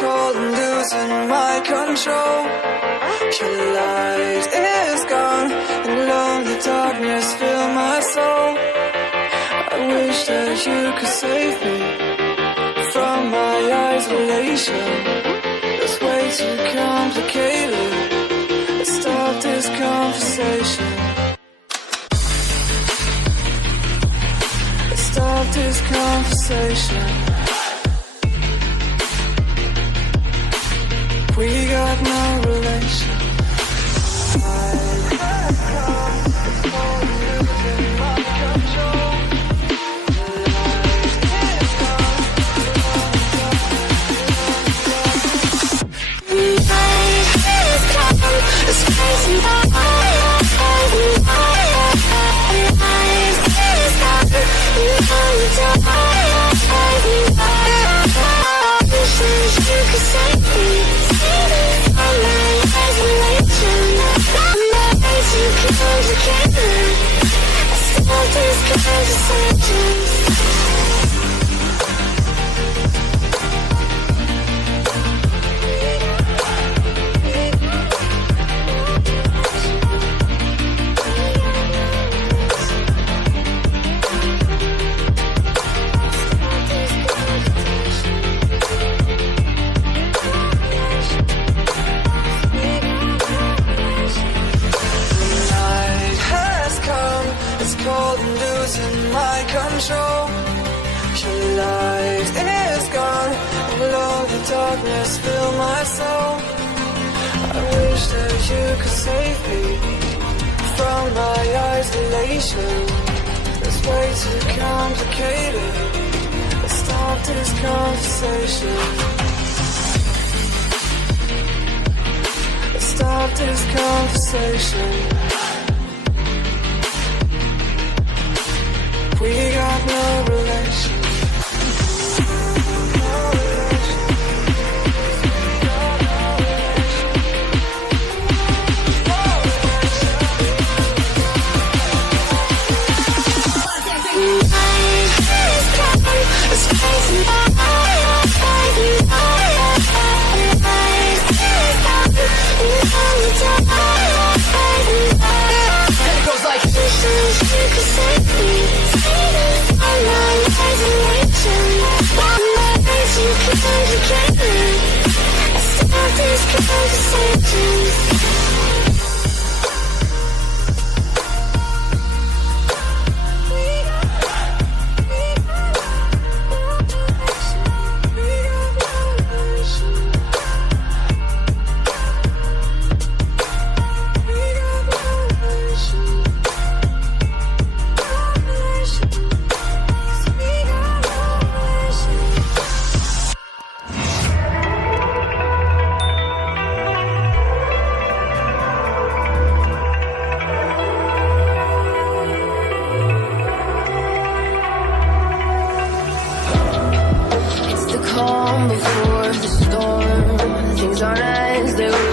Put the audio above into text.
cold and losing my control. Your light is gone and lonely darkness fill my soul. I wish that you could save me from my isolation. It's way too complicated. Let's stop this conversation. Let's stop this conversation. We got no relation. It's crazy. You could save me from my isolation. I'm not way too complicated. I stop these conversations. Cold and losing my control. Your light is gone and lonely darkness fill my soul. I wish that you could save me from my isolation. It's way too complicated. Let's stop this conversation. Let's stop this conversation. We got no relation. It's crazy. It goes like you could save me. Before the storm, things aren't as they were.